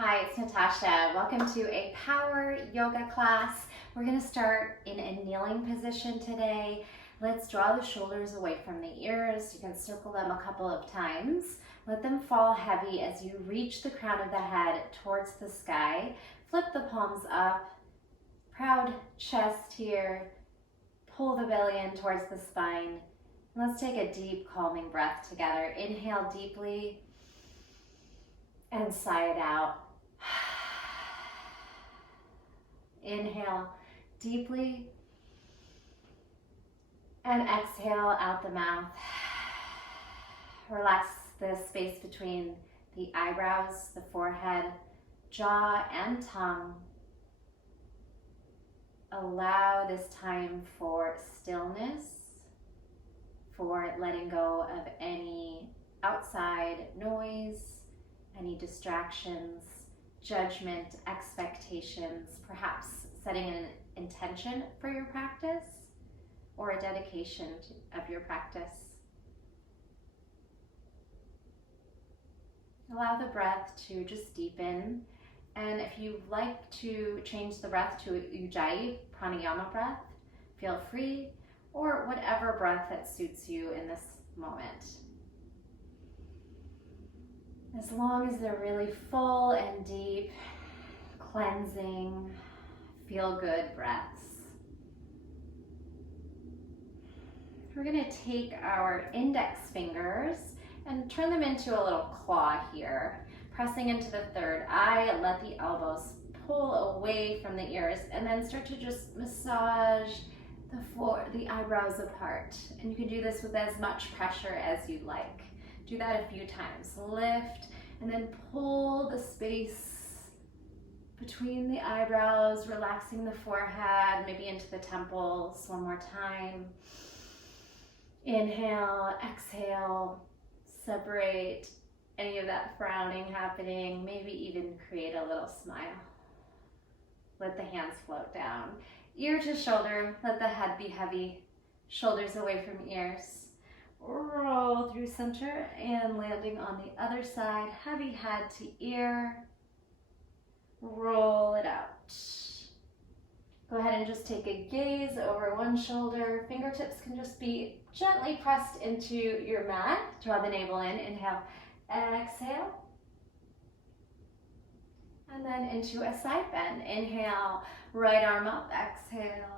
Hi, it's Natasha. Welcome to a power yoga class. We're going to start in a kneeling position today. Let's draw the shoulders away from the ears. You can circle them a couple of times. Let them fall heavy as you reach the crown of the head towards the sky. Flip the palms up. Proud chest here. Pull the belly in towards the spine. Let's take a deep, calming breath together. Inhale deeply and sigh it out. Inhale deeply and exhale out the mouth. Relax the space between the eyebrows, the forehead, jaw, and tongue. Allow this time for stillness, for letting go of any outside noise, any distractions, judgment, expectations, perhaps setting an intention for your practice or a dedication of your practice. Allow the breath to just deepen, and if you'd like to change the breath to Ujjayi pranayama breath, feel free, or whatever breath that suits you in this moment. As long as they're really full and deep, cleansing, feel-good breaths. We're going to take our index fingers and turn them into a little claw here, pressing into the third eye. Let the elbows pull away from the ears, and then start to just massage the eyebrows apart. And you can do this with as much pressure as you'd like. Do that a few times. Lift and then pull the space between the eyebrows, relaxing the forehead, maybe into the temples. One more time. Inhale, exhale, separate any of that frowning happening, maybe even create a little smile. Let the hands float down. Ear to shoulder, let the head be heavy, shoulders away from ears. Roll through center and landing on the other side, heavy head to ear. Roll it out. Go ahead and just take a gaze over one shoulder. Fingertips can just be gently pressed into your mat. Draw the navel in. Inhale, exhale. And then into a side bend. Inhale, right arm up, exhale.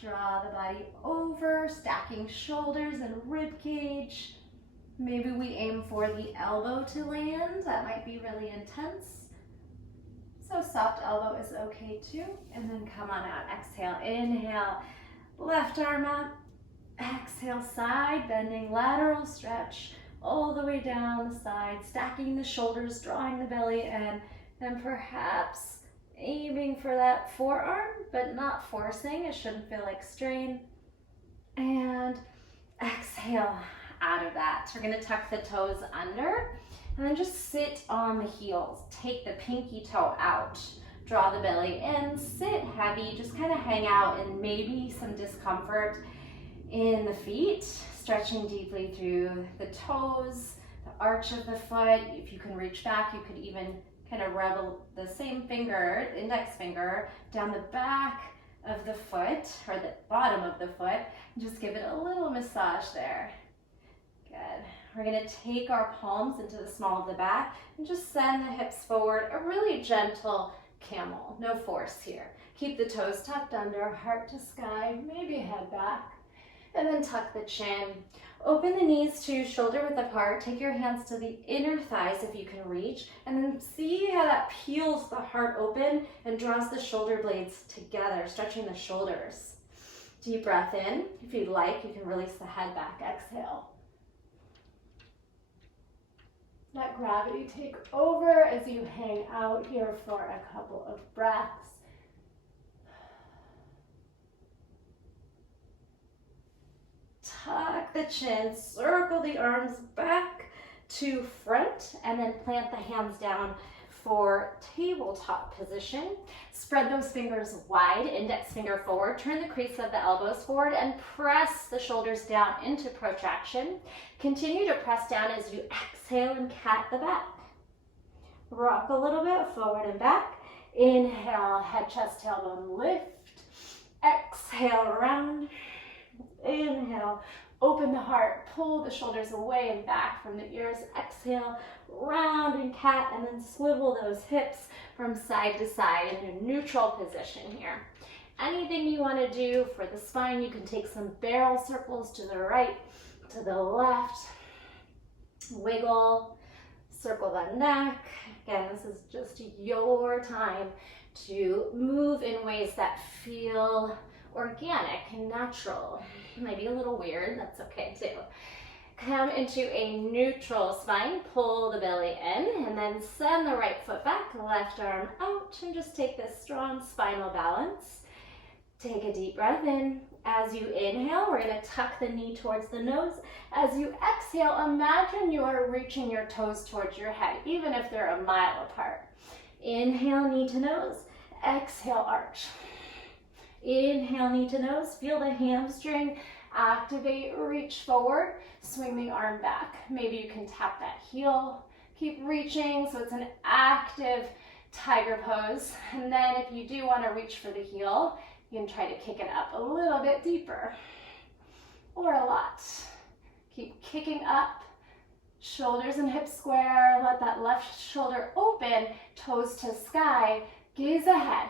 Draw the body over, stacking shoulders and rib cage. Maybe we aim for the elbow to land. That might be really intense. So soft elbow is okay too. And then come on out. Exhale, inhale, left arm up. Exhale, side bending, lateral stretch all the way down the side, stacking the shoulders, drawing the belly in, and perhaps aiming for that forearm, but not forcing. It shouldn't feel like strain. And exhale out of that. We're going to tuck the toes under and then just sit on the heels. Take the pinky toe out. Draw the belly in. Sit heavy. Just kind of hang out and maybe some discomfort in the feet. Stretching deeply through the toes, the arch of the foot. If you can reach back, you could even kind of rub the same finger, index finger, down the back of the foot, or the bottom of the foot, and just give it a little massage there. Good. We're going to take our palms into the small of the back and just send the hips forward, a really gentle camel, no force here. Keep the toes tucked under, heart to sky, maybe head back, and then tuck the chin. Open the knees to shoulder width apart. Take your hands to the inner thighs if you can reach, and then see how that peels the heart open and draws the shoulder blades together, stretching the shoulders. Deep breath in. If you'd like, you can release the head back. Exhale. Let gravity take over as you hang out here for a couple of breaths. Tuck the chin, circle the arms back to front, and then plant the hands down for tabletop position. Spread those fingers wide, index finger forward, turn the crease of the elbows forward, and press the shoulders down into protraction. Continue to press down as you exhale and cat the back. Rock a little bit, forward and back. Inhale, head, chest, tailbone, lift. Exhale, round. Inhale, open the heart, pull the shoulders away and back from the ears. Exhale, round and cat, and then swivel those hips from side to side in a neutral position here. Anything you want to do for the spine, you can take some barrel circles to the right, to the left. Wiggle, circle the neck. Again, this is just your time to move in ways that feel organic and natural. Maybe a little weird, that's okay too. Come into a neutral spine, pull the belly in, and then send the right foot back, left arm out, and just take this strong spinal balance. Take a deep breath in. As you inhale, we're going to tuck the knee towards the nose. As you exhale, imagine you are reaching your toes towards your head, even if they're a mile apart. Inhale, knee to nose. Exhale, arch. Inhale, knee to nose. Feel the hamstring activate, reach forward, swing the arm back. Maybe you can tap that heel. Keep reaching, so it's an active tiger pose. And then if you do want to reach for the heel, you can try to kick it up a little bit deeper or a lot. Keep kicking up, shoulders and hips square. Let that left shoulder open, toes to sky, gaze ahead.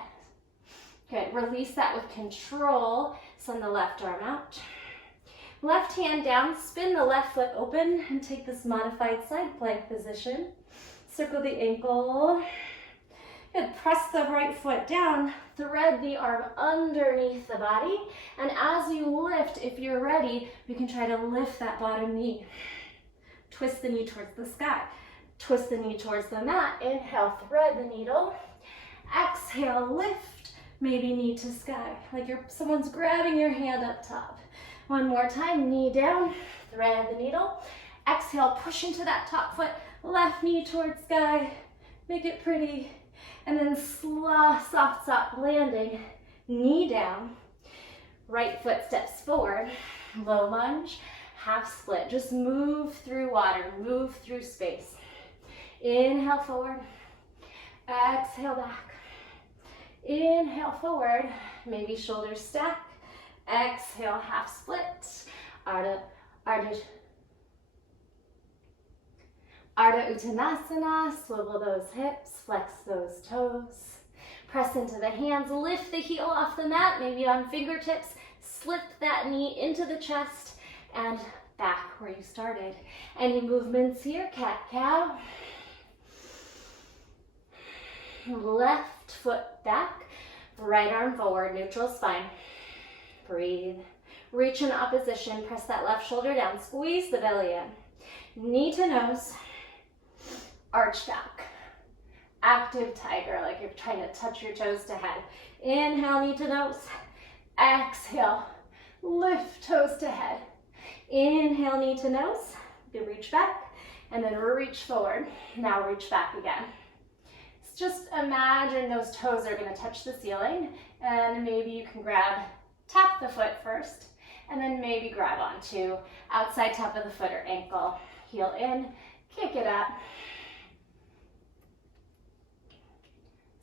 Good, release that with control. Send the left arm out. Left hand down, spin the left foot open and take this modified side plank position. Circle the ankle. Good, press the right foot down, thread the arm underneath the body, and as you lift, if you're ready, you can try to lift that bottom knee. Twist the knee towards the sky. Twist the knee towards the mat. Inhale, thread the needle. Exhale, lift, maybe knee to sky, like someone's grabbing your hand up top. One more time, knee down, thread the needle. Exhale, push into that top foot, left knee towards sky, make it pretty. And then soft landing, knee down, right foot steps forward, low lunge, half split. Just move through water, move through space. Inhale forward, exhale back. Inhale forward, maybe shoulders stack. Exhale, half split. Ardha Uttanasana, swivel those hips, flex those toes. Press into the hands, lift the heel off the mat, maybe on fingertips. Slip that knee into the chest and back where you started. Any movements here? Cat-cow. Left foot back, right arm forward, neutral spine. Breathe. Reach in opposition, press that left shoulder down, squeeze the belly in. Knee to nose. Arch back. Active tiger, like you're trying to touch your toes to head. Inhale, knee to nose. Exhale, lift toes to head. Inhale, knee to nose. You reach back, and then reach forward. Now reach back again. Just imagine those toes are gonna touch the ceiling, and maybe you can tap the foot first, and then maybe grab onto outside top of the foot or ankle. Heel in, kick it up.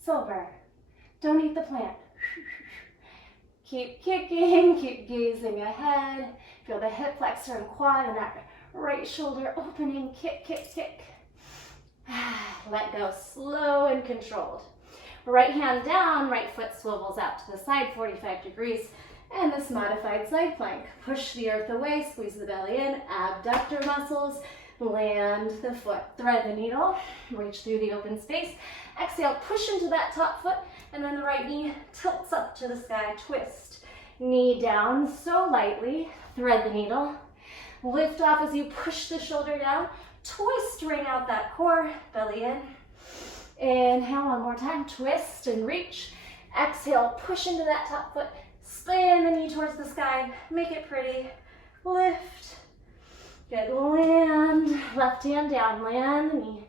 Silver, don't eat the plant. Keep kicking, keep gazing ahead. Feel the hip flexor and quad and that right shoulder opening. Kick, kick, kick. Let go, slow and controlled. Right hand down, right foot swivels out to the side, 45 degrees. And this modified side plank. Push the earth away, squeeze the belly in, abductor muscles. Land the foot, thread the needle, reach through the open space. Exhale, push into that top foot, and then the right knee tilts up to the sky, twist. Knee down so lightly, thread the needle. Lift off as you push the shoulder down, twist, ring out that core, belly in. Inhale, one more time, twist and reach. Exhale, push into that top foot, spin the knee towards the sky, make it pretty, lift. Good, land, left hand down, land the knee.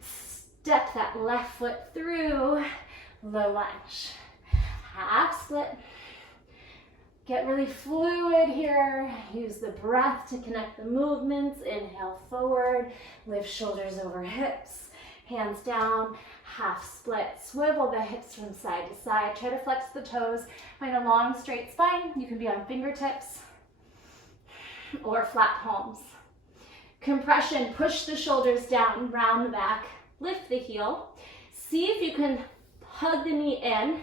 Step that left foot through, low lunge. Half split. Get really fluid here. Use the breath to connect the movements. Inhale forward, lift shoulders over hips. Hands down, half split. Swivel the hips from side to side. Try to flex the toes. Find a long, straight spine. You can be on fingertips or flat palms. Compression, push the shoulders down, round the back, lift the heel. See if you can hug the knee in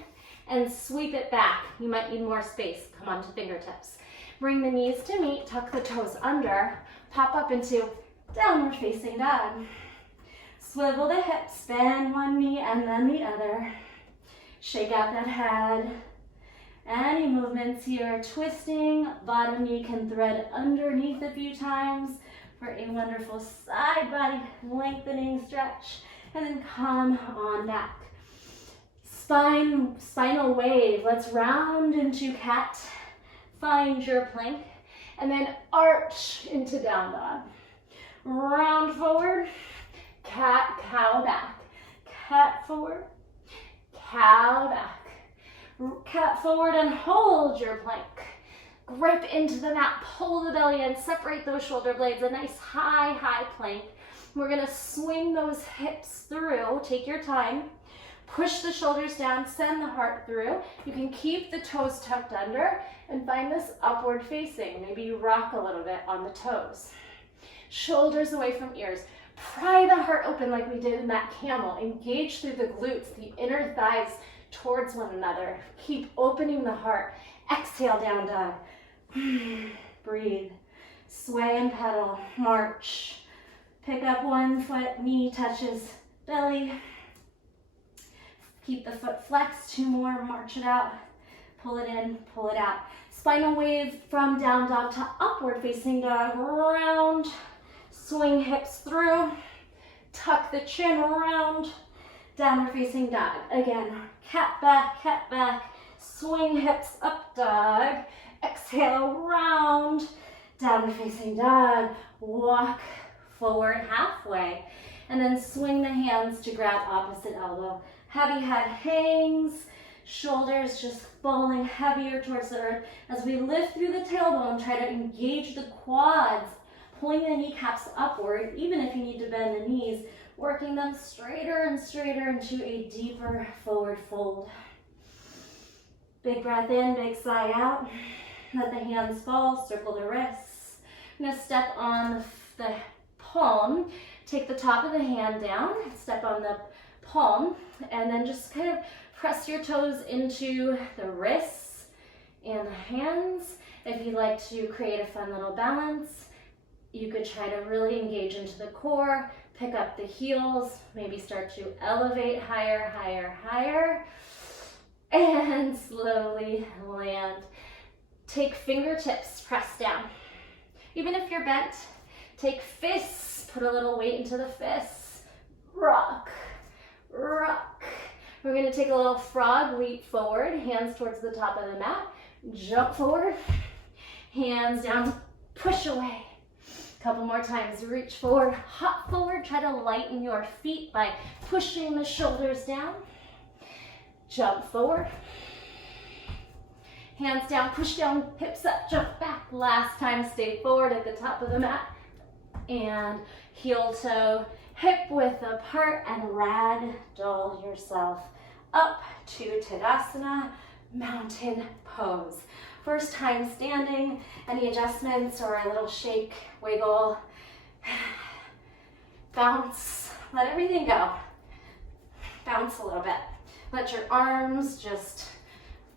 and sweep it back. You might need more space. Come onto fingertips. Bring the knees to meet, tuck the toes under, pop up into downward facing dog. Swivel the hips, bend one knee and then the other. Shake out that head. Any movements here, twisting, bottom knee can thread underneath a few times for a wonderful side body lengthening stretch. And then come on back. Spinal wave. Let's round into cat. Find your plank. And then arch into down dog. Round forward. Cat, cow back. Cat forward. Cow back. Cat forward and hold your plank. Grip into the mat. Pull the belly in. Separate those shoulder blades. A nice high, high plank. We're going to swing those hips through. Take your time. Push the shoulders down, send the heart through. You can keep the toes tucked under and find this upward facing. Maybe you rock a little bit on the toes. Shoulders away from ears. Pry the heart open like we did in that camel. Engage through the glutes, the inner thighs towards one another. Keep opening the heart. Exhale, down dog. Breathe. Sway and pedal. March. Pick up one foot, knee touches belly. Keep the foot flexed, 2 more, march it out. Pull it in, pull it out. Spinal wave from down dog to upward facing dog. Round, swing hips through. Tuck the chin around. Downward facing dog. Again, cat back, swing hips up dog. Exhale, round, downward facing dog. Walk forward halfway, and then swing the hands to grab opposite elbow. Heavy head hangs, shoulders just falling heavier towards the earth. As we lift through the tailbone, try to engage the quads, pulling the kneecaps upward, even if you need to bend the knees, working them straighter and straighter into a deeper forward fold. Big breath in, big sigh out. Let the hands fall, circle the wrists. I'm going to step on the palm, take the top of the hand down, step on the palm, and then just kind of press your toes into the wrists and the hands. If you'd like to create a fun little balance, you could try to really engage into the core, pick up the heels, maybe start to elevate higher, higher, higher, and slowly land. Take fingertips, press down. Even if you're bent, take fists, put a little weight into the fists. Rock, rock. We're going to take a little frog leap forward, hands towards the top of the mat. Jump forward, hands down, push away. Couple more times, reach forward, hop forward. Try to lighten your feet by pushing the shoulders down. Jump forward. Hands down, push down, hips up, jump back. Last time, stay forward at the top of the mat. And heel toe, hip width apart, and ragdoll yourself up to Tadasana, mountain pose. First time standing, any adjustments or a little shake, wiggle, bounce, let everything go. Bounce a little bit. Let your arms just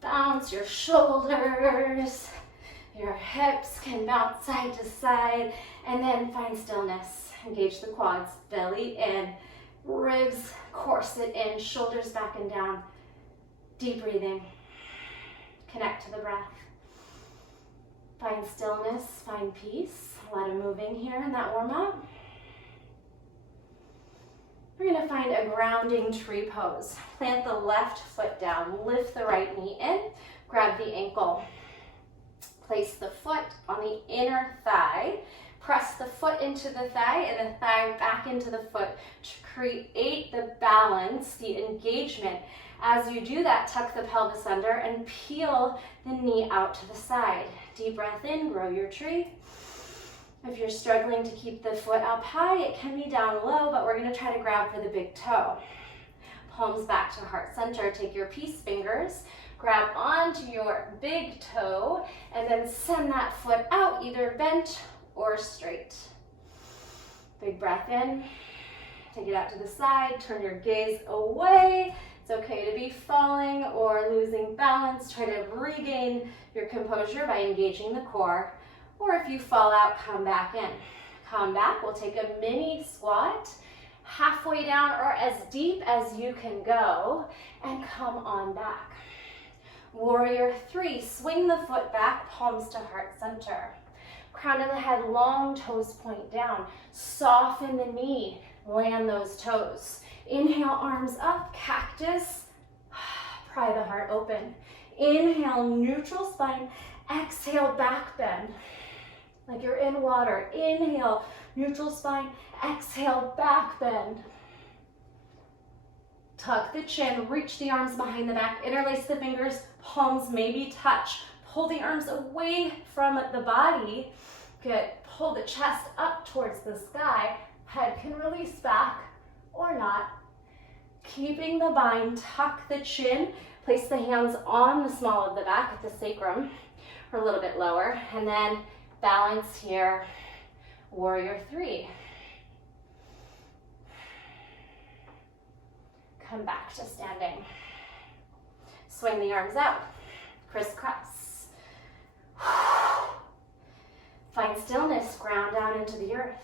bounce, your shoulders, your hips can bounce side to side, and then find stillness. Engage the quads, belly in, ribs, corset in, shoulders back and down. Deep breathing. Connect to the breath. Find stillness, find peace. A lot of moving here in that warm up. We're going to find a grounding tree pose. Plant the left foot down, lift the right knee in, grab the ankle. Place the foot on the inner thigh. Press the foot into the thigh and the thigh back into the foot to create the balance, the engagement. As you do that, tuck the pelvis under and peel the knee out to the side. Deep breath in, grow your tree. If you're struggling to keep the foot up high, it can be down low, but we're going to try to grab for the big toe. Palms back to heart center. Take your peace fingers, grab onto your big toe, and then send that foot out, either bent or straight. Big breath in. Take it out to the side. Turn your gaze away. It's okay to be falling or losing balance. Try to regain your composure by engaging the core. Or if you fall out, come back in. Come back. We'll take a mini squat, halfway down or as deep as you can go, and come on back. Warrior 3, swing the foot back, palms to heart center. Crown of the head, long toes point down. Soften the knee, land those toes. Inhale, arms up, cactus. Pry the heart open. Inhale, neutral spine. Exhale, back bend. Like you're in water. Inhale, neutral spine. Exhale, back bend. Tuck the chin, reach the arms behind the back, interlace the fingers, palms maybe touch. Pull the arms away from the body. Good. Pull the chest up towards the sky. Head can release back or not. Keeping the bind, tuck the chin. Place the hands on the small of the back at the sacrum, or a little bit lower, and then balance here, warrior 3. Come back to standing. Swing the arms out, crisscross. Find stillness, ground down into the earth.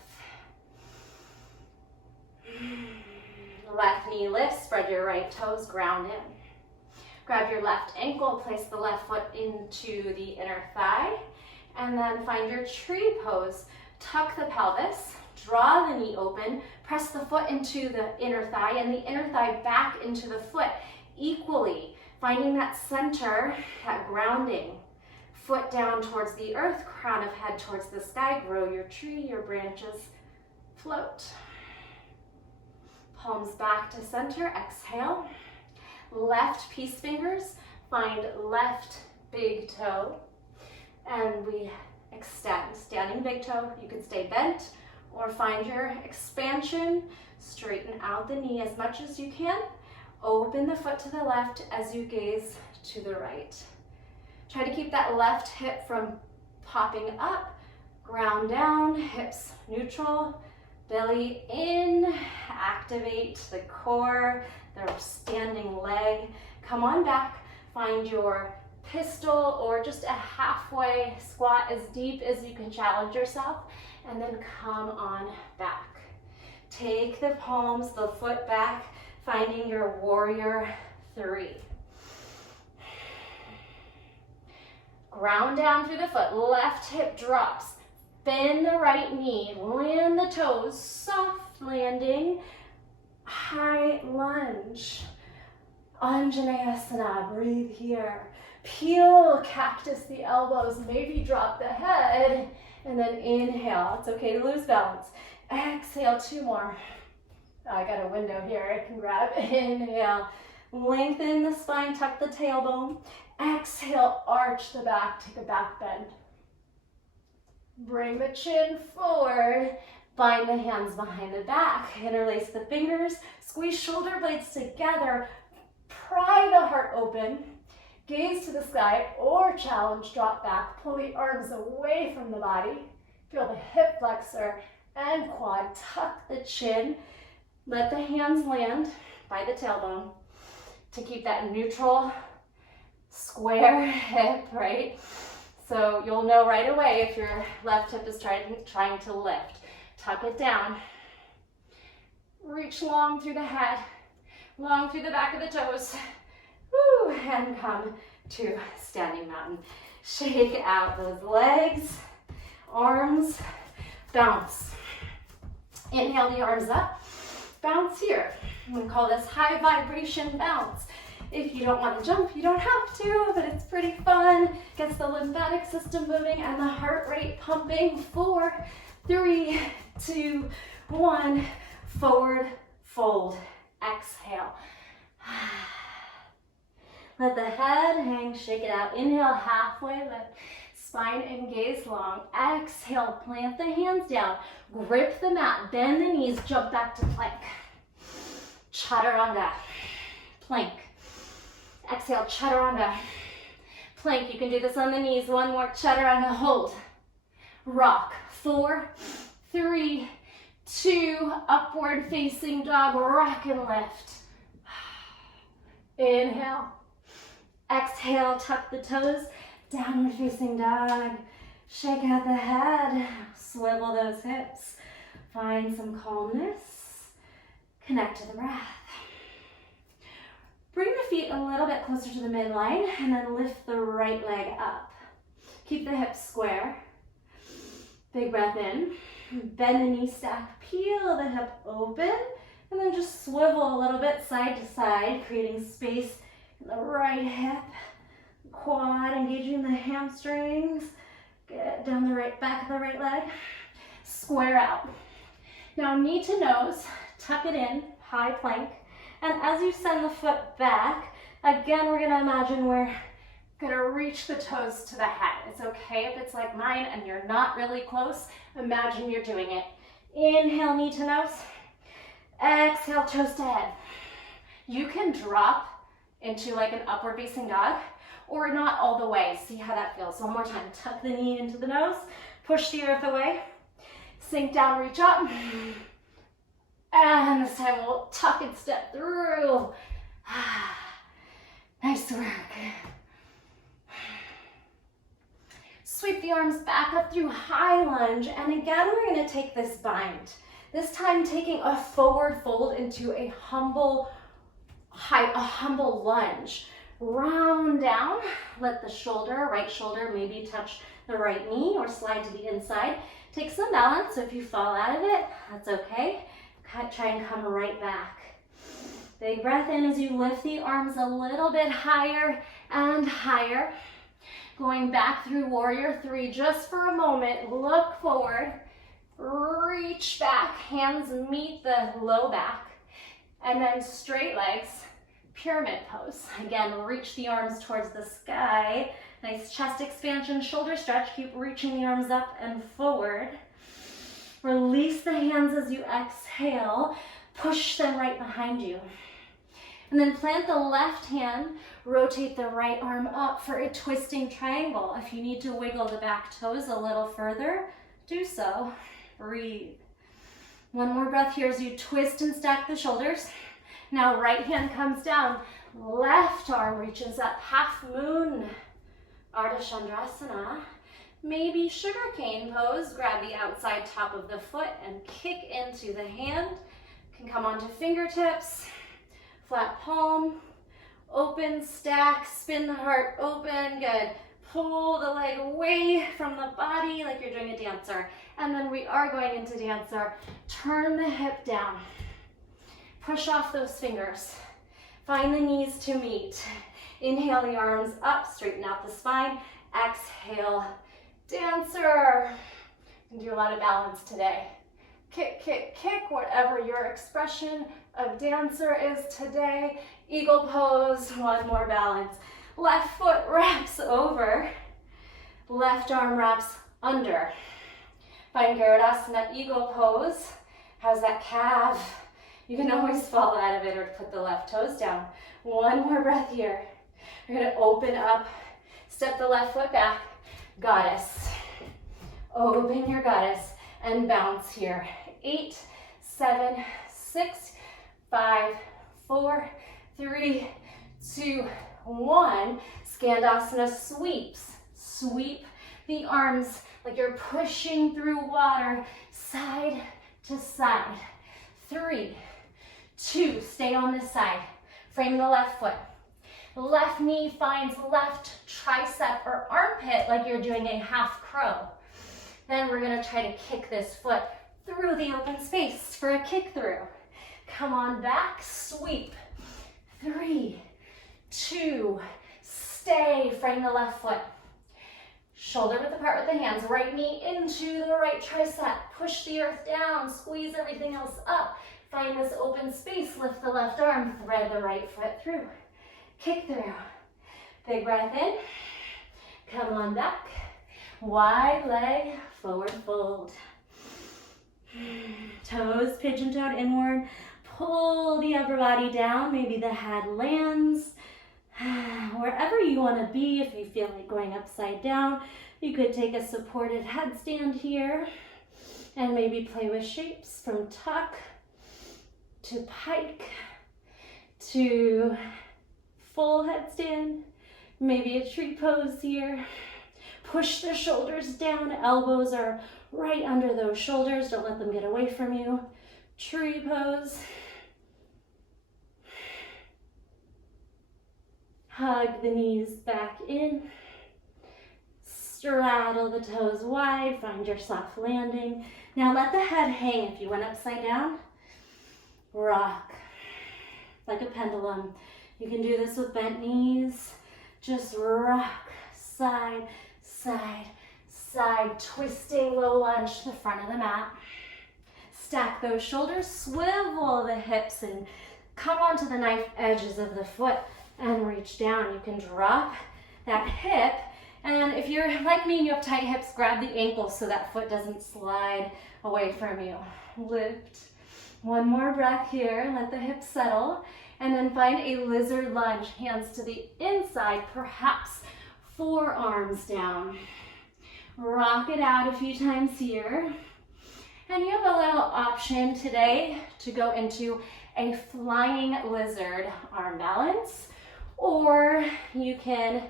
Left knee lifts, spread your right toes, ground in. Grab your left ankle, place the left foot into the inner thigh, and then find your tree pose. Tuck the pelvis, draw the knee open, press the foot into the inner thigh and the inner thigh back into the foot equally, finding that center, that grounding. Foot down towards the earth, crown of head towards the sky, grow your tree, your branches float. Palms back to center, exhale. Left peace fingers, find left big toe, and we extend. Standing big toe, you can stay bent or find your expansion. Straighten out the knee as much as you can. Open the foot to the left as you gaze to the right. Try to keep that left hip from popping up. Ground down, hips neutral, belly in. Activate the core, the standing leg. Come on back, find your pistol or just a halfway squat as deep as you can challenge yourself, and then come on back. Take the palms, the foot back, finding your warrior 3. Ground down through the foot, left hip drops. Bend the right knee, land the toes, soft landing, high lunge. Anjaneyasana, breathe here. Peel, cactus the elbows, maybe drop the head, and then inhale. It's okay to lose balance. Exhale, 2 more. I got a window here I can grab. Inhale, lengthen the spine, tuck the tailbone. Exhale, arch the back, take a back bend. Bring the chin forward. Bind the hands behind the back. Interlace the fingers. Squeeze shoulder blades together. Pry the heart open. Gaze to the sky or challenge, drop back. Pull the arms away from the body. Feel the hip flexor and quad. Tuck the chin. Let the hands land by the tailbone to keep that neutral square hip, right? So you'll know right away if your left hip is trying to lift. Tuck it down. Reach long through the head, long through the back of the toes. Woo, and come to standing mountain. Shake out those legs, arms, bounce. Inhale the arms up, bounce here. I'm gonna call this high vibration bounce. If you don't want to jump, you don't have to, but it's pretty fun. Gets the lymphatic system moving and the heart rate pumping. 4, 3, 2, 1. Forward fold. Exhale. Let the head hang, shake it out. Inhale, halfway lift. Spine and gaze long. Exhale, plant the hands down. Grip the mat, bend the knees, jump back to plank. Chaturanga, plank. Exhale, chaturanga, plank. You can do this on the knees. One more, chaturanga, hold. Rock, 4, 3, 2, upward facing dog, rock and lift. Inhale. Exhale, tuck the toes, downward facing dog. Shake out the head, swivel those hips. Find some calmness. Connect to the breath. Bring the feet a little bit closer to the midline and then lift the right leg up. Keep the hips square. Big breath in. Bend the knee stack, peel the hip open, and then just swivel a little bit side to side, creating space in the right hip. Quad, engaging the hamstrings. Get down the right back of the right leg. Square out. Now knee to nose, tuck it in, high plank. And as you send the foot back, again, we're gonna imagine we're gonna reach the toes to the head. It's okay if it's like mine and you're not really close. Imagine you're doing it. Inhale, knee to nose. Exhale, toes to head. You can drop into like an upward facing dog or not all the way. See how that feels. One more time. Tuck the knee into the nose. Push the earth away. Sink down, reach up. And this time we'll tuck and step through. Nice work. Sweep the arms back up through high lunge. And again, we're going to take this bind. This time taking a forward fold into a humble lunge. Round down, let the shoulder, right shoulder maybe touch the right knee or slide to the inside. Take some balance, so if you fall out of it, that's okay. Try and come right back. Big breath in as you lift the arms a little bit higher and higher. Going back through warrior 3 just for a moment. Look forward, reach back, hands meet the low back, and then straight legs. Pyramid pose. Again, reach the arms towards the sky. Nice chest expansion, shoulder stretch. Keep reaching the arms up and forward. Release the hands as you exhale. Push them right behind you. And then plant the left hand. Rotate the right arm up for a twisting triangle. If you need to wiggle the back toes a little further, do so. Breathe. One more breath here as you twist and stack the shoulders. Now right hand comes down, left arm reaches up, half moon, Ardha Chandrasana. Maybe sugarcane pose, grab the outside top of the foot and kick into the hand. Can come onto fingertips, flat palm, open, stack, spin the heart open, good. Pull the leg away from the body like you're doing a dancer. And then we are going into dancer. Turn the hip down. Push off those fingers. Find the knees to meet. Inhale the arms up, straighten out the spine. Exhale, dancer. You can do a lot of balance today. Kick, kick, kick, whatever your expression of dancer is today. Eagle pose, one more balance. Left foot wraps over. Left arm wraps under. Find Garudasana, eagle pose. How's that calf? You can always fall out of it or put the left toes down. One more breath here. You're gonna open up, step the left foot back, goddess. Open your goddess and bounce here. 8, 7, 6, 5, 4, 3, 2, 1. Skandasana sweeps. Sweep the arms like you're pushing through water, side to side. 3, 2, stay on this side. Frame the left foot. Left knee finds left tricep or armpit like you're doing a half crow. Then we're gonna try to kick this foot through the open space for a kick through. Come on back, sweep. 3, 2, stay, frame the left foot. Shoulder width apart with the hands, right knee into the right tricep. Push the earth down, squeeze everything else up. Find this open space, lift the left arm, thread the right foot through. Kick through. Big breath in, come on back. Wide leg, forward fold. Toes pigeon-toed inward. Pull the upper body down. Maybe the head lands. Wherever you want to be, if you feel like going upside down, you could take a supported headstand here and maybe play with shapes from tuck to pike to full headstand. Maybe a tree pose here. Push the shoulders down. Elbows are right under those shoulders. Don't let them get away from you. Tree pose. Hug the knees back in. Straddle the toes wide. Find your soft landing. Now let the head hang. If you went upside down, rock like a pendulum. You can do this with bent knees. Just rock side, side, side. Twisting low lunge to the front of the mat. Stack those shoulders. Swivel the hips and come onto the knife edges of the foot and reach down. You can drop that hip. And if you're like me and you have tight hips, grab the ankles so that foot doesn't slide away from you. Lift. One more breath here. Let the hips settle. And then find a lizard lunge. Hands to the inside, perhaps forearms down. Rock it out a few times here. And you have a little option today to go into a flying lizard arm balance. Or you can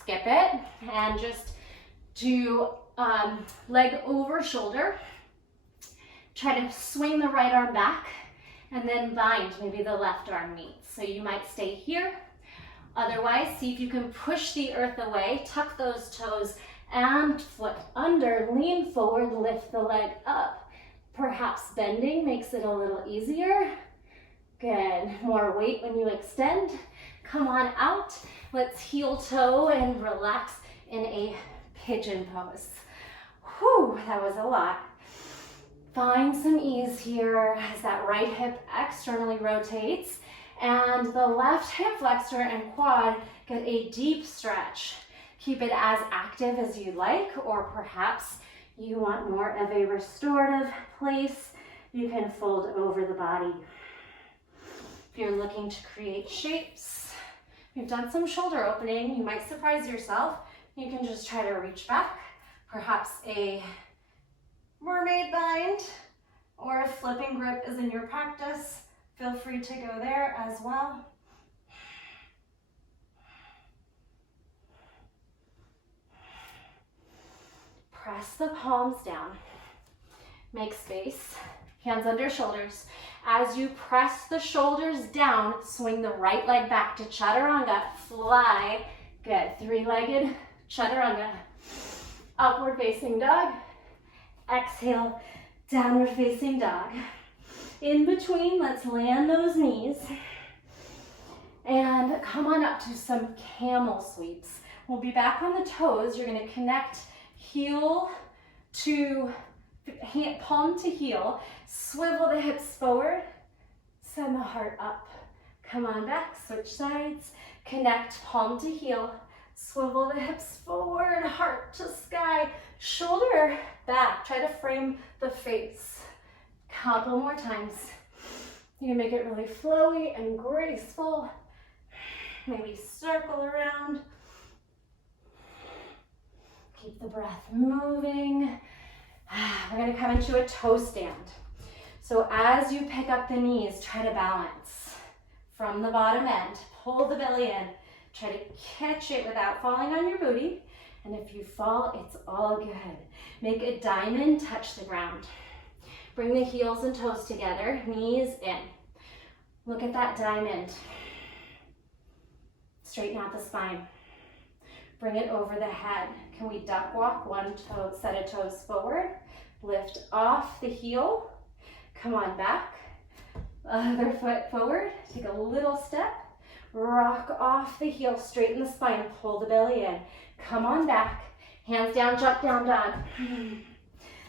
skip it and just do leg over shoulder. Try to swing the right arm back and then bind. Maybe the left arm meets. So you might stay here. Otherwise, see if you can push the earth away. Tuck those toes and foot under. Lean forward, lift the leg up. Perhaps bending makes it a little easier. Good. More weight when you extend. Come on out. Let's heel toe and relax in a pigeon pose. Whew, that was a lot. Find some ease here as that right hip externally rotates and the left hip flexor and quad get a deep stretch. Keep it as active as you like, or perhaps you want more of a restorative place. You can fold over the body. If you're looking to create shapes, you've done some shoulder opening, you might surprise yourself. You can just try to reach back, perhaps a mermaid bind, or if flipping grip is in your practice, feel free to go there as well. Press the palms down. Make space. Hands under shoulders. As you press the shoulders down, swing the right leg back to chaturanga. Fly. Good. Three-legged chaturanga. Upward facing dog. Exhale, downward facing dog. In between, let's land those knees. And come on up to some camel sweeps. We'll be back on the toes. You're going to connect heel to palm to heel. Swivel the hips forward. Send the heart up. Come on back. Switch sides. Connect palm to heel. Swivel the hips forward. Heart to sky. Shoulder back. Try to frame the face. Couple more times. You can make it really flowy and graceful. Maybe circle around. Keep the breath moving. We're going to come into a toe stand. So as you pick up the knees, try to balance from the bottom end. Pull the belly in. Try to catch it without falling on your booty. And if you fall, it's all good. Make a diamond touch the ground. Bring the heels and toes together, knees in. Look at that diamond. Straighten out the spine. Bring it over the head. Can we duck walk one toe, set of toes forward? Lift off the heel. Come on back. Other foot forward. Take a little step. Rock off the heel. Straighten the spine. Pull the belly in. Come on back. Hands down, jump down dog.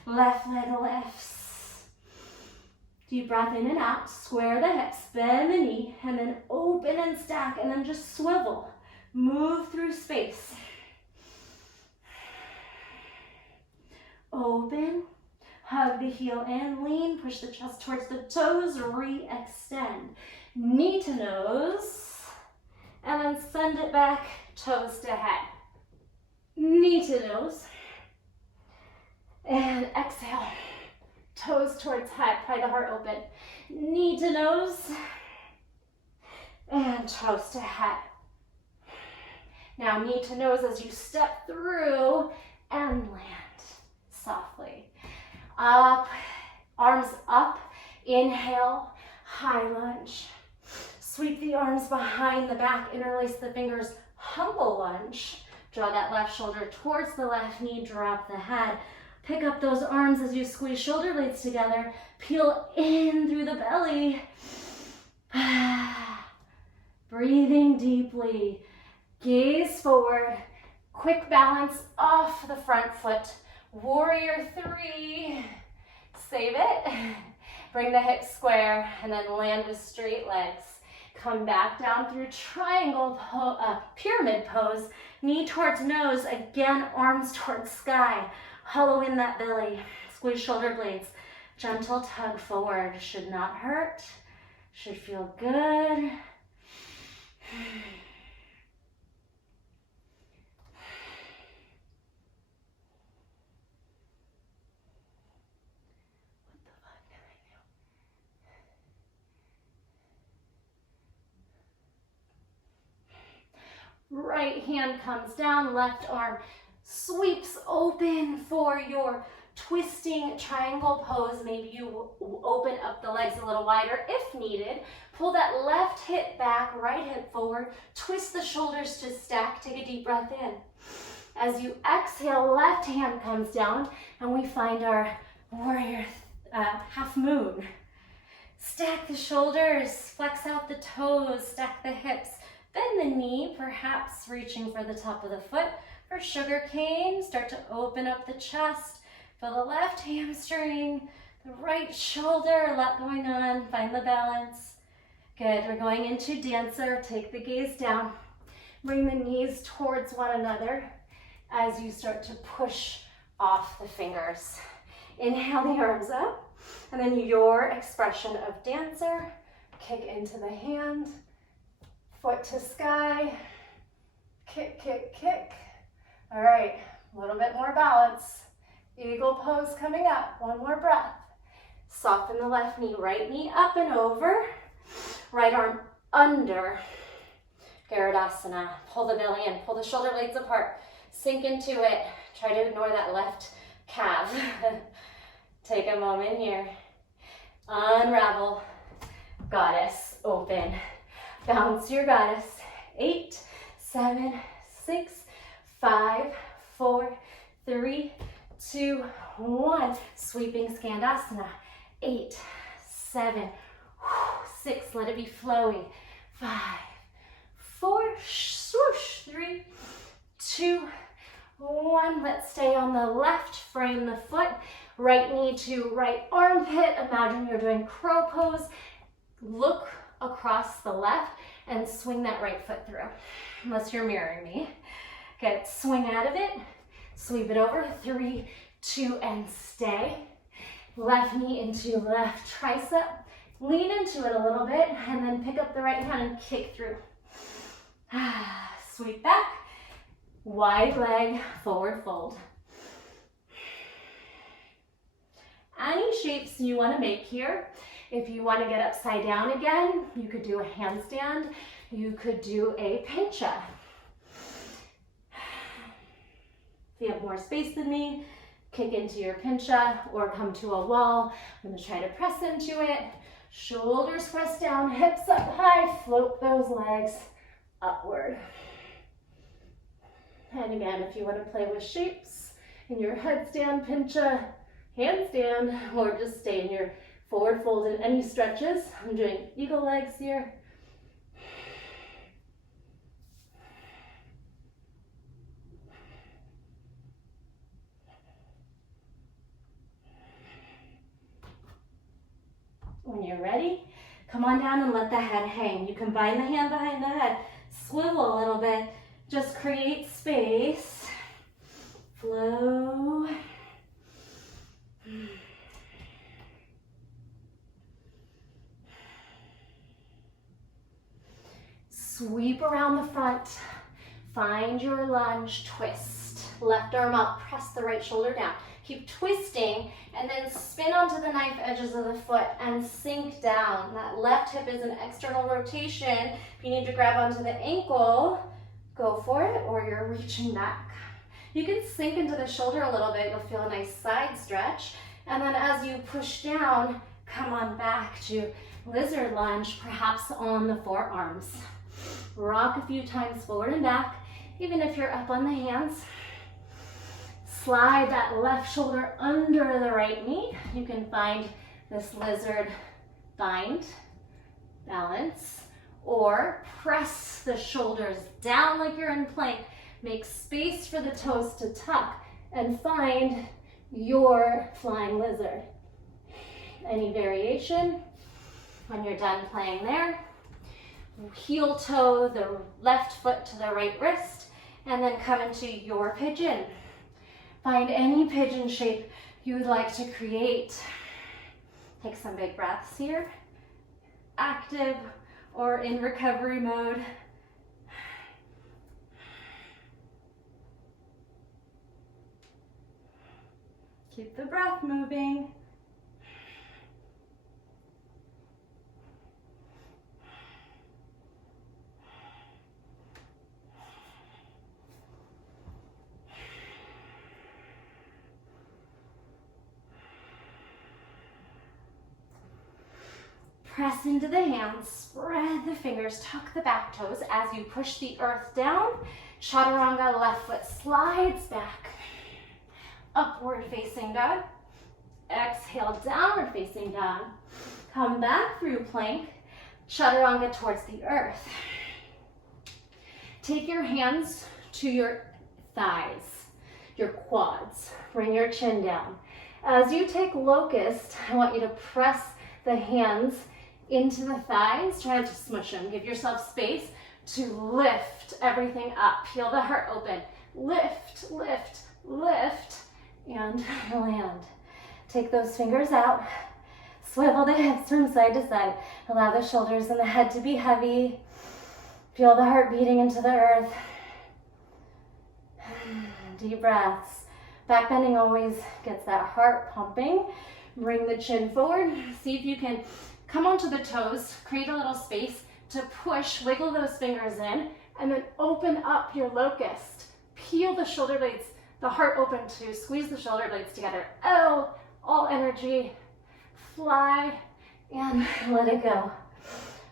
Left leg lifts. Deep breath in and out. Square the hips. Bend the knee. And then open and stack. And then just swivel. Move through space. Open. Hug the heel in, lean, push the chest towards the toes, re-extend. Knee to nose, and then send it back, toes to head. Knee to nose, and exhale. Toes towards head, pry the heart open. Knee to nose, and toes to head. Now knee to nose as you step through and land softly. Up, arms up, inhale, high lunge. Sweep the arms behind the back, interlace the fingers, humble lunge. Draw that left shoulder towards the left knee, drop the head. Pick up those arms as you squeeze shoulder blades together. Peel in through the belly. Breathing deeply. Gaze forward. Quick balance off the front foot. Warrior 3. Save it. Bring the hips square and then land with straight legs. Come back down through pyramid pose. Knee towards nose. Again, arms towards sky. Hollow in that belly. Squeeze shoulder blades. Gentle tug forward. Should not hurt. Should feel good. Right hand comes down, left arm sweeps open for your twisting triangle pose. Maybe you open up the legs a little wider if needed. Pull that left hip back, right hip forward. Twist the shoulders to stack. Take a deep breath in. As you exhale, left hand comes down and we find our warrior half moon. Stack the shoulders, flex out the toes, stack the hips. Bend the knee, perhaps reaching for the top of the foot. For sugar cane, start to open up the chest. Feel the left hamstring, the right shoulder, a lot going on. Find the balance. Good, we're going into dancer. Take the gaze down. Bring the knees towards one another as you start to push off the fingers. Inhale the arms up, and then your expression of dancer. Kick into the hand. Foot to sky, kick, kick, kick. All right, a little bit more balance. Eagle pose coming up, one more breath. Soften the left knee, right knee up and over. Right arm under, Garudasana. Pull the belly in, pull the shoulder blades apart. Sink into it, try to ignore that left calf. Take a moment here. Unravel, goddess, open. Bounce your goddess. 8, 7, 6, 5, 4, 3, 2, 1. Sweeping Skandasana. 8, 7, 6. Let it be flowy. 5, 4, swoosh. 3, 2, 1. Let's stay on the left. Frame the foot. Right knee to right armpit. Imagine you're doing crow pose. Look across the left and swing that right foot through, unless you're mirroring me. Good, swing out of it, sweep it over, 3, 2, and stay. Left knee into left tricep, lean into it a little bit, and then pick up the right hand and kick through. Sweep back, wide leg, forward fold. Any shapes you want to make here. If you want to get upside down again, you could do a handstand. You could do a pincha. If you have more space than me, kick into your pincha or come to a wall. I'm going to try to press into it. Shoulders press down, hips up high, float those legs upward. And again, if you want to play with shapes in your headstand, pincha, handstand, or just stay in your forward fold in any stretches. I'm doing eagle legs here. When you're ready, come on down and let the head hang. You combine the hand behind the head, swivel a little bit, just create space. Flow. Sweep around the front. Find your lunge, twist. Left arm up, press the right shoulder down. Keep twisting and then spin onto the knife edges of the foot and sink down. That left hip is an external rotation. If you need to grab onto the ankle, go for it, or you're reaching back. You can sink into the shoulder a little bit. You'll feel a nice side stretch. And then as you push down, come on back to lizard lunge, perhaps on the forearms. Rock a few times forward and back, even if you're up on the hands. Slide that left shoulder under the right knee. You can find this lizard bind, balance, or press the shoulders down like you're in plank. Make space for the toes to tuck and find your flying lizard. Any variation when you're done playing there. Heel toe the left foot to the right wrist, and then come into your pigeon. Find any pigeon shape you would like to create. Take some big breaths here. Active or in recovery mode. Keep the breath moving. Press into the hands, spread the fingers, tuck the back toes as you push the earth down. Chaturanga, left foot slides back. Upward facing dog. Exhale, downward facing dog. Come back through plank. Chaturanga towards the earth. Take your hands to your thighs, your quads. Bring your chin down. As you take locust, I want you to press the hands into the thighs. Try not to smush them. Give yourself space to lift everything up. Feel the heart open. Lift, lift, lift, and land. Take those fingers out. Swivel the hips from side to side. Allow the shoulders and the head to be heavy. Feel the heart beating into the earth. Deep breaths. Back bending always gets that heart pumping. Bring the chin forward. See if you can come onto the toes. Create a little space to push. Wiggle those fingers in. And then open up your locust. Peel the shoulder blades. The heart open too. Squeeze the shoulder blades together. Oh, all energy. Fly and let it go.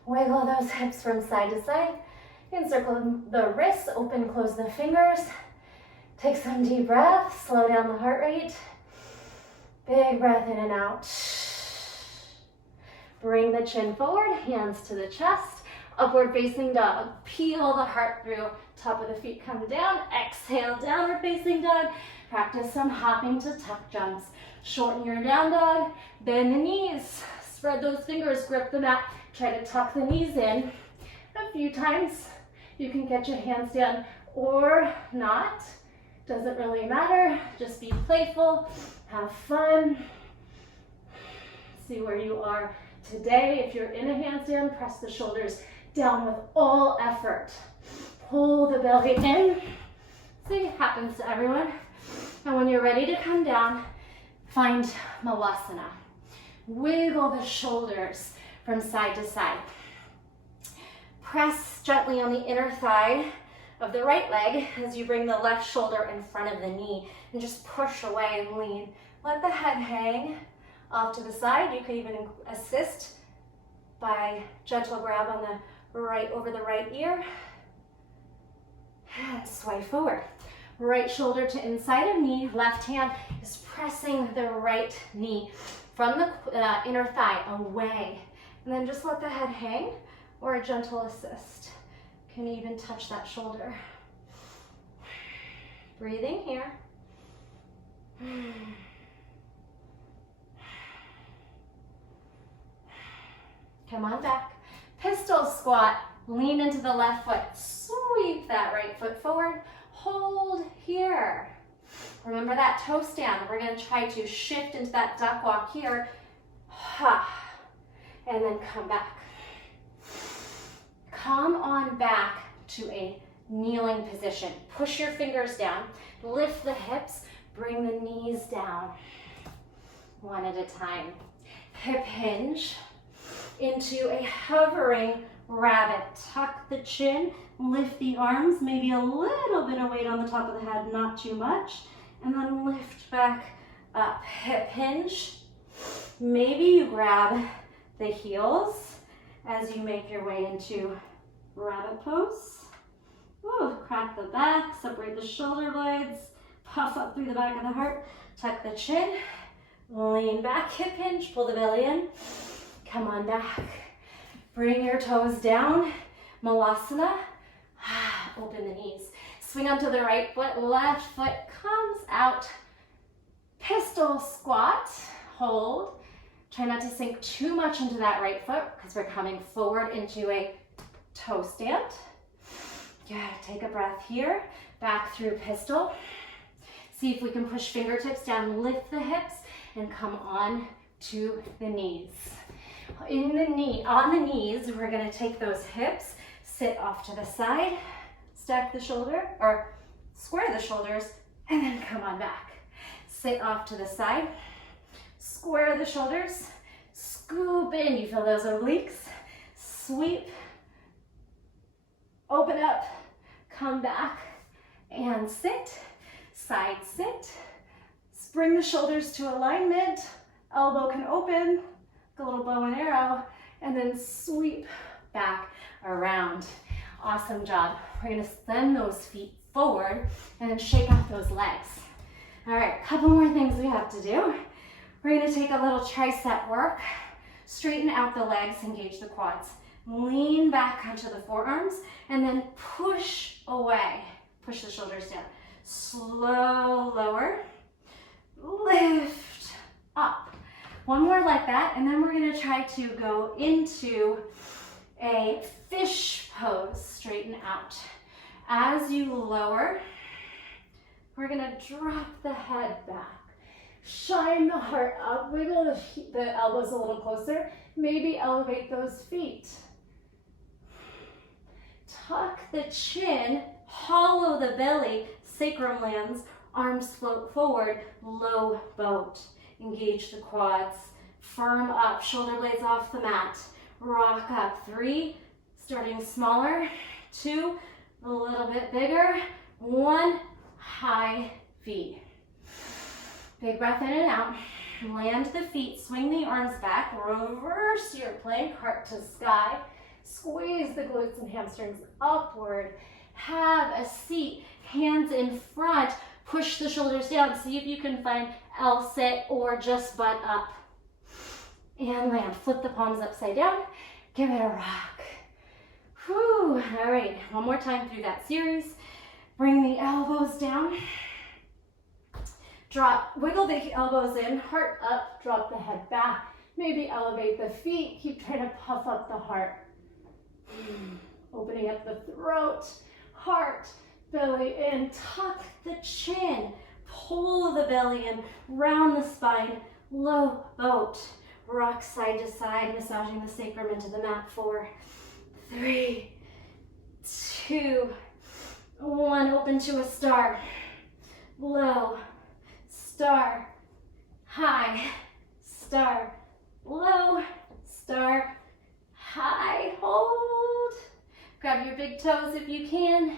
Wiggle those hips from side to side. Encircle the wrists. Open, close the fingers. Take some deep breaths. Slow down the heart rate. Big breath in and out. Bring the chin forward, hands to the chest. Upward facing dog. Peel the heart through. Top of the feet come down. Exhale, downward facing dog. Practice some hopping to tuck jumps. Shorten your down dog. Bend the knees. Spread those fingers, grip the mat. Try to tuck the knees in. A few times. You can get your hands down or not. Doesn't really matter. Just be playful. Have fun. See where you are today. If you're in a handstand, press the shoulders down with all effort. Pull the belly in. See, it happens to everyone. And when you're ready to come down, find Malasana. Wiggle the shoulders from side to side. Press gently on the inner thigh of the right leg as you bring the left shoulder in front of the knee and just push away and lean. Let the head hang off to the side. You could even assist by gentle grab on the right, over the right ear, and sway forward. Right shoulder to inside of knee, left hand is pressing the right knee from the inner thigh away. And then just let the head hang or a gentle assist. Can even touch that shoulder. Breathing here. Come on back. Pistol squat. Lean into the left foot. Sweep that right foot forward. Hold here. Remember that toe stand. We're going to try to shift into that duck walk here. Ha. And then come back. come on back to a kneeling position. Push your fingers down, lift the hips, bring the knees down, one at a time. Hip hinge into a hovering rabbit. Tuck the chin, lift the arms, maybe a little bit of weight on the top of the head, not too much, and then lift back up. Hip hinge. Maybe you grab the heels as you make your way into rabbit pose. Ooh, crack the back, separate the shoulder blades, puff up through the back of the heart, tuck the chin, lean back, hip hinge, pull the belly in, come on back. Bring your toes down, Malasana, open the knees. Swing onto the right foot, left foot comes out. Pistol squat, hold. Try not to sink too much into that right foot because we're coming forward into a toe stand. Good, take a breath here, back through pistol. See if we can push fingertips down, lift the hips, and come on to the knees. On the knees, we're gonna take those hips, sit off to the side, stack the shoulder, or square the shoulders, and then come on back. Sit off to the side, square the shoulders, scoop in, you feel those obliques, sweep, open up, come back, and sit, side sit, bring the shoulders to alignment, elbow can open, a little bow and arrow, and then sweep back around. Awesome job. We're gonna send those feet forward and then shake out those legs. All right, a couple more things we have to do. We're gonna take a little tricep work, straighten out the legs, engage the quads. Lean back onto the forearms and then push away. Push the shoulders down. Slow, lower, lift, up. One more like that, and then we're gonna try to go into a fish pose, straighten out. As you lower, we're gonna drop the head back. Shine the heart up, wiggle the elbows a little closer. Maybe elevate those feet. Tuck the chin, hollow the belly, sacrum lands, arms float forward, low boat. Engage the quads, firm up, shoulder blades off the mat. Rock up, 3, starting smaller, 2, a little bit bigger, 1, high feet. Big breath in and out. Land the feet, swing the arms back, reverse your plank, heart to sky. Squeeze the glutes and hamstrings upward. Have a seat, hands in front. Push the shoulders down. See if you can find L-sit or just butt up. And land. Flip the palms upside down. Give it a rock. Whew. All right, one more time through that series. Bring the elbows down. Drop, wiggle the elbows in, heart up, drop the head back. Maybe elevate the feet. Keep trying to puff up the heart. Opening up the throat, heart, belly in, tuck the chin, pull the belly in, round the spine, low boat, rock side to side, massaging the sacrum into the mat. 4, 3, 2, 1, open to a star, low, star, high, star, low, star, high, hold. Grab your big toes if you can.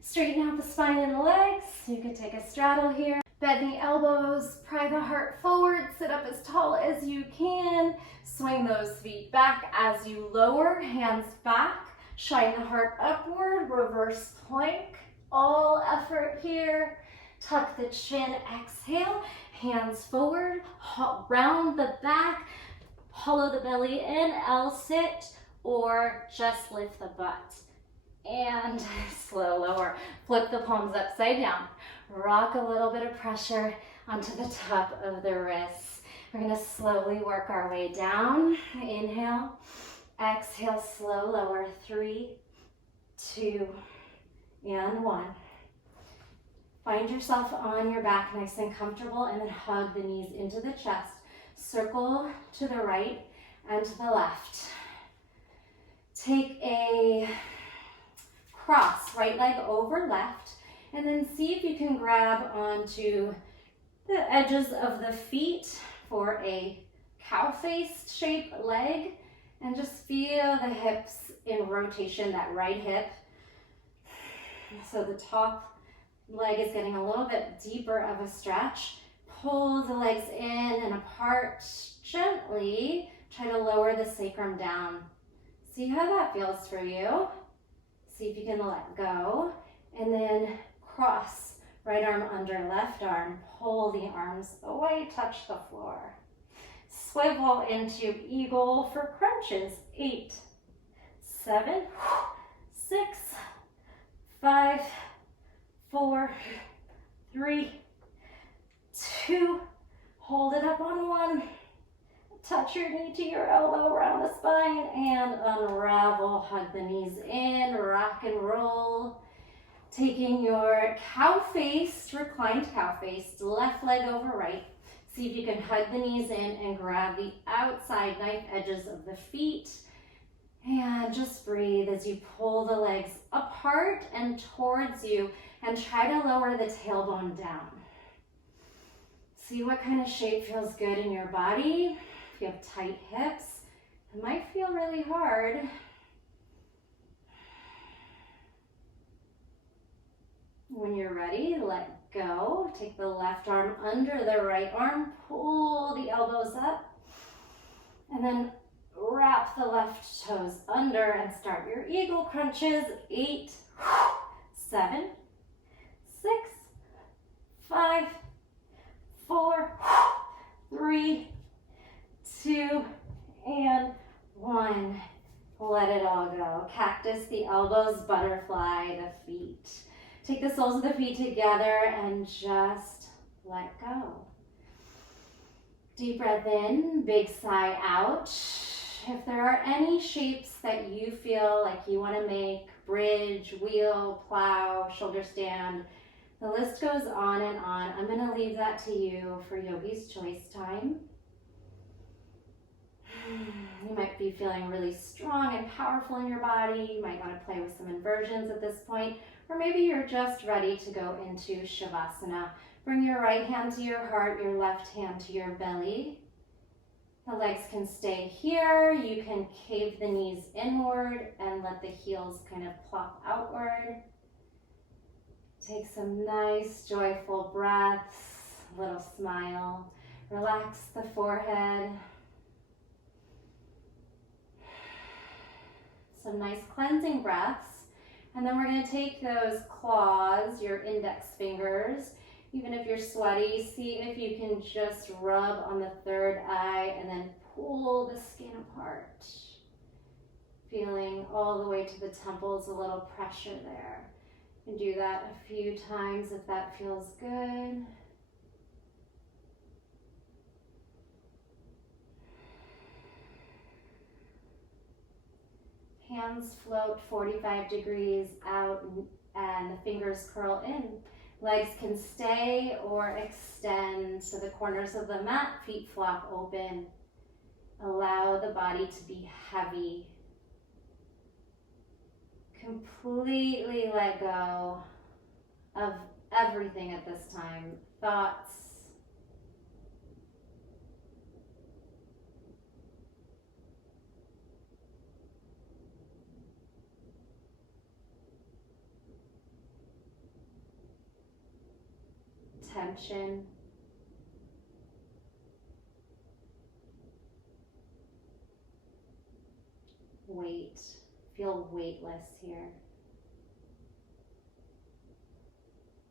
Straighten out the spine and the legs. You can take a straddle here. Bend the elbows, pry the heart forward, sit up as tall as you can. Swing those feet back as you lower, hands back. Shine the heart upward, reverse plank. All effort here. Tuck the chin, exhale. Hands forward, round the back. Hollow the belly in, L-sit, or just lift the butt. And slow lower. Flip the palms upside down. Rock a little bit of pressure onto the top of the wrists. We're gonna slowly work our way down. Inhale, exhale, slow lower. 3, 2, and 1. Find yourself on your back, nice and comfortable, and then hug the knees into the chest. Circle to the right and to the left. Take a cross, right leg over left, and then see if you can grab onto the edges of the feet for a cow face shaped leg, and just feel the hips in rotation, that right hip. So the top leg is getting a little bit deeper of a stretch. Pull the legs in and apart gently. Try to lower the sacrum down. See how that feels for you. See if you can let go. And then cross, right arm under left arm. Pull the arms away, touch the floor. Swivel into eagle for crunches. 8, 7, 6, 5, 4, 3, 2. Hold it up on 1. Touch your knee to your elbow around the spine and unravel. Hug the knees in, rock and roll. Taking your cow face, reclined cow face, left leg over right. See if you can hug the knees in and grab the outside knife edges of the feet. And just breathe as you pull the legs apart and towards you, and try to lower the tailbone down. See what kind of shape feels good in your body. If you have tight hips, it might feel really hard. When you're ready, let go. Take the left arm under the right arm, pull the elbows up, and then wrap the left toes under and start your eagle crunches. 8, 7, 6, 5, 4, 3, 2, and 1. Let it all go. Cactus, the elbows, butterfly, the feet. Take the soles of the feet together and just let go. Deep breath in, big sigh out. If there are any shapes that you feel like you want to make, bridge, wheel, plow, shoulder stand, the list goes on and on. I'm going to leave that to you for Yogi's Choice time. You might be feeling really strong and powerful in your body. You might want to play with some inversions at this point, or maybe you're just ready to go into shavasana. Bring your right hand to your heart, your left hand to your belly. The legs can stay here. You can cave the knees inward and let the heels kind of plop outward. Take some nice, joyful breaths, a little smile. Relax the forehead. Some nice cleansing breaths. And then we're going to take those claws, your index fingers. Even if you're sweaty, see if you can just rub on the third eye and then pull the skin apart. Feeling all the way to the temples, a little pressure there. You can do that a few times if that feels good. Hands float 45 degrees out and the fingers curl in. Legs can stay or extend to the corners of the mat, feet flop open. Allow the body to be heavy. Completely let go of everything at this time. Thoughts, tension, weight. Feel weightless here.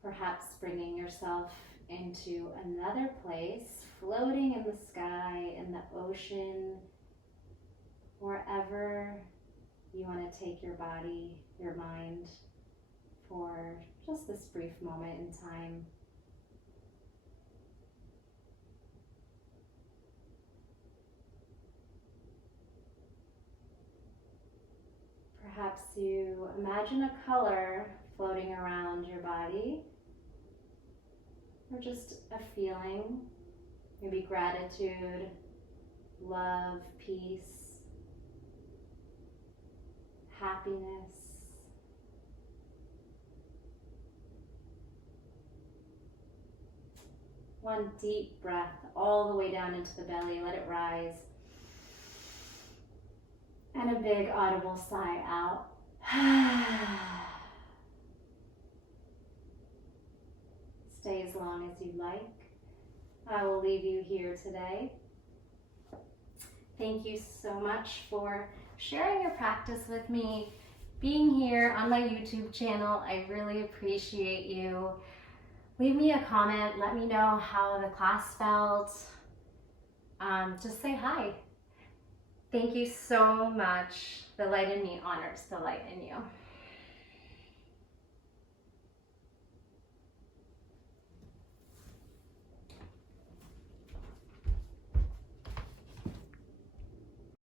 Perhaps bringing yourself into another place, floating in the sky, in the ocean, wherever you want to take your body, your mind, for just this brief moment in time. Perhaps you imagine a color floating around your body, or just a feeling, maybe gratitude, love, peace. happiness. One deep breath all the way down into the belly. Let it rise. And a big audible sigh out. Stay as long as you like. I will leave you here today. Thank you so much for sharing your practice with me, being here on my YouTube channel. I really appreciate you. Leave me a comment. Let me know how the class felt. Just say hi. Thank you so much. The light in me honors the light in you.